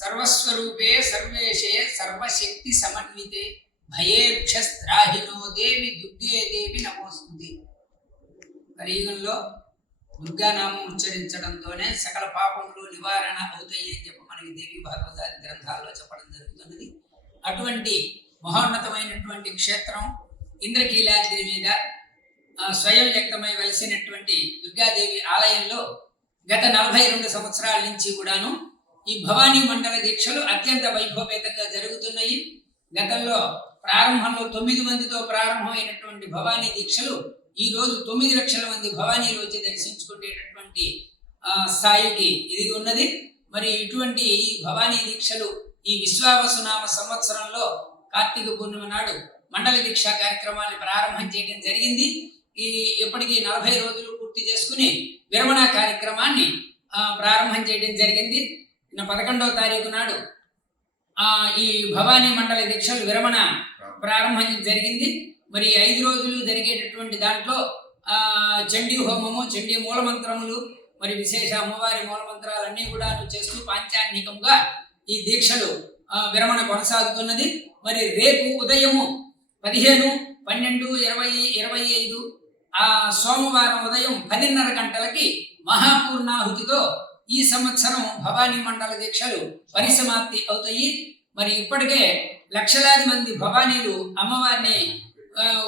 సర్వస్వరూపే సర్వేషే సర్వశక్తి సమన్వితే భయేక్షస్త్రాహినో దేవి దుర్గే దేవి నమోస్తుంది కలియుగంలో దుర్గానామం ఉచ్చరించడంతోనే సకల పాపములు నివారణ అవుతాయి అని చెప్పి మనకి దేవి భాగవతాది గ్రంథాల్లో చెప్పడం జరుగుతున్నది అటువంటి మహోన్నతమైనటువంటి క్షేత్రం ఇంద్రకీలాద్రి మీద స్వయం వ్యక్తమై వెలిసినటువంటి దుర్గాదేవి ఆలయంలో గత నలభై రెండు సంవత్సరాల నుంచి కూడాను ఈ భవానీ మండల దీక్షలు అత్యంత వైభవేతంగా జరుగుతున్నాయి గతంలో ప్రారంభంలో తొమ్మిది మందితో ప్రారంభమైనటువంటి భవానీ దీక్షలు ఈ రోజు తొమ్మిది లక్షల మంది భవానీలు వచ్చి దర్శించుకునేటటువంటి స్థాయికి ఇది ఉన్నది మరి ఇటువంటి ఈ భవానీ దీక్షలు ఈ విశ్వావసునామ సంవత్సరంలో కార్తీక పూర్ణిమ నాడు మండల దీక్ష కార్యక్రమాన్ని ప్రారంభం చేయడం జరిగింది ఈ ఎప్పటికీ నలభై రోజులు పూర్తి చేసుకుని విరమణ కార్యక్రమాన్ని ప్రారంభం చేయడం జరిగింది పదకొండవ తారీఖు నాడు ఆ ఈ భవానీ మండల దీక్షలు విరమణ ప్రారంభం జరిగింది మరి ఐదు రోజులు జరిగేటటువంటి దాంట్లో చండీ హోమము చండీ మూలమంత్రములు మరి విశేష అమ్మవారి మూలమంత్రాలన్నీ కూడా చేస్తూ పాంచాన్నికంగా ఈ దీక్షలు విరమణ కొనసాగుతున్నది మరి రేపు ఉదయము పదిహేను పన్నెండు ఇరవై ఇరవై ఐదు ఆ సోమవారం ఉదయం పన్నెన్నర గంటలకి మహాపూర్ణాహుతితో ఈ సంవత్సరం భవానీ మండల దీక్షలు పరిసమాప్తి అవుతాయి మరి ఇప్పటికే లక్షలాది మంది భవానీలు అమ్మవారిని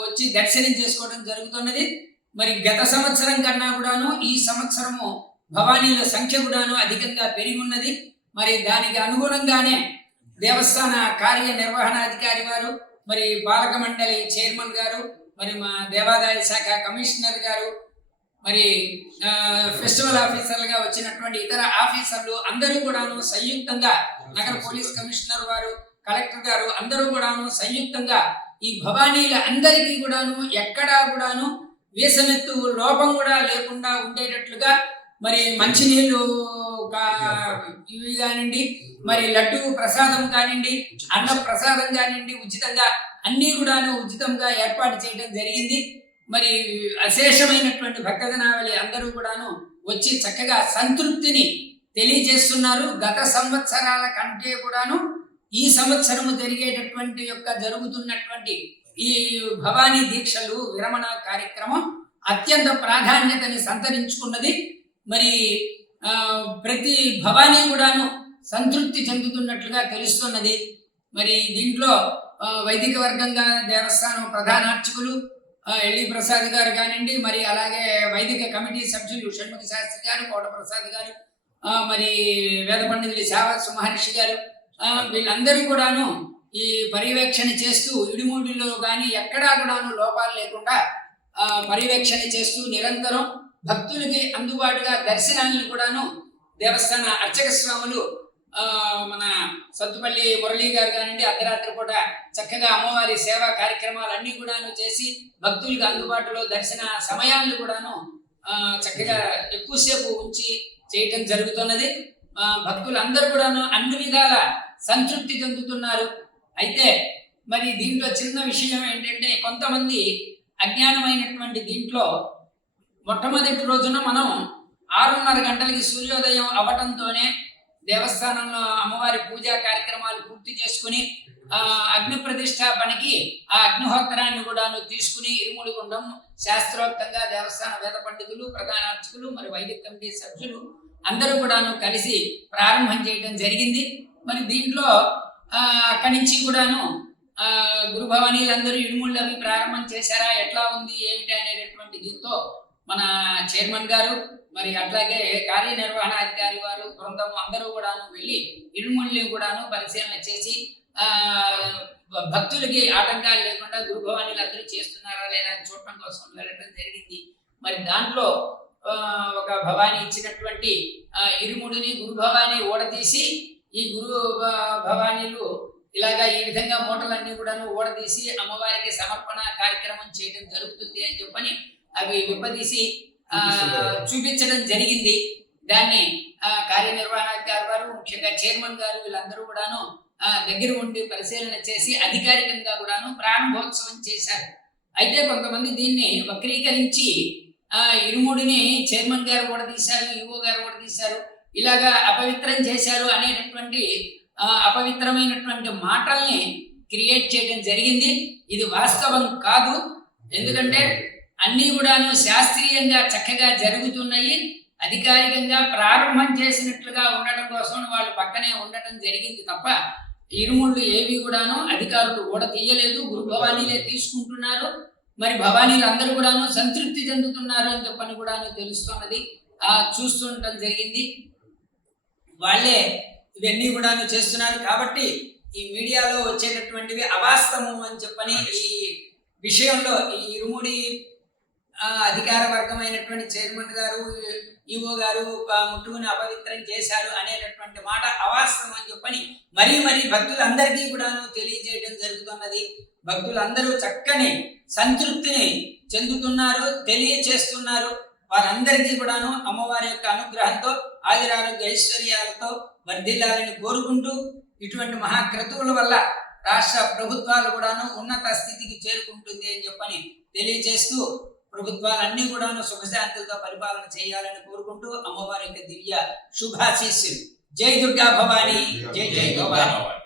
వచ్చి దర్శనం చేసుకోవడం జరుగుతున్నది మరి గత సంవత్సరం కన్నా కూడాను ఈ సంవత్సరము భవానీల సంఖ్య కూడాను అధికంగా పెరిగి ఉన్నది మరి దానికి అనుగుణంగానే దేవస్థాన కార్యనిర్వహణాధికారి వారు మరి బాలక మండలి చైర్మన్ గారు మరి మా దేవాదాయ శాఖ కమిషనర్ గారు మరి ఫెస్టివల్ ఆఫీసర్లుగా వచ్చినటువంటి ఇతర ఆఫీసర్లు అందరూ కూడాను సంయుక్తంగా నగర పోలీస్ కమిషనర్ వారు కలెక్టర్ గారు అందరూ కూడాను సంయుక్తంగా ఈ భవానీల అందరికీ కూడాను ఎక్కడా కూడాను వేసనెత్తు లోపం కూడా లేకుండా ఉండేటట్లుగా మరి మంచినీళ్ళు ఇవి కానివ్వండి మరి లడ్డు ప్రసాదం కానివ్వండి అన్న ప్రసాదం కానివ్వండి ఉచితంగా అన్నీ కూడాను ఉచితంగా ఏర్పాటు చేయడం జరిగింది మరి అశేషమైనటువంటి భక్తజనావళి అందరూ కూడాను వచ్చి చక్కగా సంతృప్తిని తెలియజేస్తున్నారు గత సంవత్సరాల కంటే కూడాను ఈ సంవత్సరము జరిగేటటువంటి యొక్క జరుగుతున్నటువంటి ఈ భవానీ దీక్షలు విరమణ కార్యక్రమం అత్యంత ప్రాధాన్యతని సంతరించుకున్నది మరి ప్రతి భవానీ కూడాను సంతృప్తి చెందుతున్నట్లుగా తెలుస్తున్నది మరి దీంట్లో వైదిక వర్గంగా దేవస్థానం ప్రధానార్చకులు ఎల్లి ప్రసాద్ గారు కానివ్వండి మరి అలాగే వైదిక కమిటీ సభ్యులు షణ్ముఖ శాస్త్రి గారు కోట ప్రసాద్ గారు మరి వేద పండితులు శావాస్ మహర్షి గారు వీళ్ళందరూ కూడాను ఈ పర్యవేక్షణ చేస్తూ ఇడిమూడిలో కానీ ఎక్కడా కూడాను లోపాలు లేకుండా పర్యవేక్షణ చేస్తూ నిరంతరం భక్తులకి అందుబాటుగా దర్శనాలను కూడాను దేవస్థాన అర్చక స్వాములు మన సత్తుపల్లి మురళీ గారు కానివ్వండి అర్ధరాత్రి పూట చక్కగా అమ్మవారి సేవా కార్యక్రమాలు అన్ని కూడాను చేసి భక్తులకు అందుబాటులో దర్శన సమయాలను కూడాను చక్కగా ఎక్కువసేపు ఉంచి చేయటం జరుగుతున్నది భక్తులు అందరూ కూడాను అన్ని విధాల సంతృప్తి చెందుతున్నారు అయితే మరి దీంట్లో చిన్న విషయం ఏంటంటే కొంతమంది అజ్ఞానమైనటువంటి దీంట్లో మొట్టమొదటి రోజున మనం ఆరున్నర గంటలకి సూర్యోదయం అవ్వటంతోనే దేవస్థానంలో అమ్మవారి పూజా కార్యక్రమాలు పూర్తి చేసుకుని ఆ అగ్ని పనికి ఆ అగ్నిహోత్రాన్ని కూడాను తీసుకుని ఇరుముడిగుండం శాస్త్రోక్తంగా దేవస్థాన వేద పండితులు ప్రధాన అర్చకులు మరి వైదిక కమిటీ సభ్యులు అందరూ కూడాను కలిసి ప్రారంభం చేయడం జరిగింది మరి దీంట్లో అక్కడి నుంచి కూడాను గురుభవనీలందరూ ఇడుముళ్ళు అవి ప్రారంభం చేశారా ఎట్లా ఉంది ఏమిటి అనేటటువంటి దీంతో మన చైర్మన్ గారు మరి అట్లాగే అధికారి వారు బృందం అందరూ కూడాను వెళ్ళి ఇరుముల్ని కూడాను పరిశీలన చేసి భక్తులకి ఆటంకాలు లేకుండా గురుభవానీలు అందరూ చేస్తున్నారా లేదా అని చూడటం కోసం వెళ్ళడం జరిగింది మరి దాంట్లో ఒక భవాని ఇచ్చినటువంటి ఇరుముడిని గురు భవాని ఓడతీసి ఈ గురు భవానీలు ఇలాగా ఈ విధంగా మూటలన్నీ కూడాను ఓడదీసి అమ్మవారికి సమర్పణ కార్యక్రమం చేయడం జరుగుతుంది అని చెప్పని అవి విప్పదీసి చూపించడం జరిగింది దాన్ని కార్యనిర్వహణాధికారి వారు ముఖ్యంగా చైర్మన్ గారు వీళ్ళందరూ కూడాను దగ్గర ఉండి పరిశీలన చేసి అధికారికంగా కూడాను ప్రారంభోత్సవం చేశారు అయితే కొంతమంది దీన్ని వక్రీకరించి ఇరుముడిని చైర్మన్ గారు కూడా తీశారు ఈఓ గారు కూడా తీశారు ఇలాగా అపవిత్రం చేశారు అనేటటువంటి అపవిత్రమైనటువంటి మాటల్ని క్రియేట్ చేయడం జరిగింది ఇది వాస్తవం కాదు ఎందుకంటే అన్నీ కూడాను శాస్త్రీయంగా చక్కగా జరుగుతున్నాయి అధికారికంగా ప్రారంభం చేసినట్లుగా ఉండడం కోసం వాళ్ళు పక్కనే ఉండటం జరిగింది తప్ప ఇరుముళ్ళు ఏవి కూడాను అధికారులు కూడా తీయలేదు గురు భవానీలే తీసుకుంటున్నారు మరి భవానీలు అందరూ కూడాను సంతృప్తి చెందుతున్నారు అని చెప్పని కూడాను తెలుస్తున్నది ఆ చూస్తుండటం జరిగింది వాళ్ళే ఇవన్నీ కూడాను చేస్తున్నారు కాబట్టి ఈ మీడియాలో వచ్చేటటువంటివి అవాస్తవం అని చెప్పని ఈ విషయంలో ఈ ఇరుముడి అధికార వర్గమైనటువంటి చైర్మన్ గారు ఈఓ గారు ముట్టుకుని అపవిత్రం చేశారు అనేటటువంటి మాట అవాస్తవం అని చెప్పని మరీ మరీ భక్తులందరికీ కూడాను తెలియజేయడం జరుగుతున్నది భక్తులందరూ చక్కని సంతృప్తిని చెందుతున్నారు తెలియచేస్తున్నారు వారందరికీ కూడాను అమ్మవారి యొక్క అనుగ్రహంతో ఆదిరారోగ్య ఐశ్వర్యాలతో వర్ధిల్లాలని కోరుకుంటూ ఇటువంటి మహాక్రతువుల వల్ల రాష్ట్ర ప్రభుత్వాలు కూడాను ఉన్నత స్థితికి చేరుకుంటుంది అని చెప్పని తెలియజేస్తూ ప్రభుత్వాలన్నీ కూడా సుఖశాంతులతో పరిపాలన చేయాలని కోరుకుంటూ అమ్మవారి యొక్క దివ్య శుభాశీస్సులు జై దుర్గా భవానీ జై జై భవానీ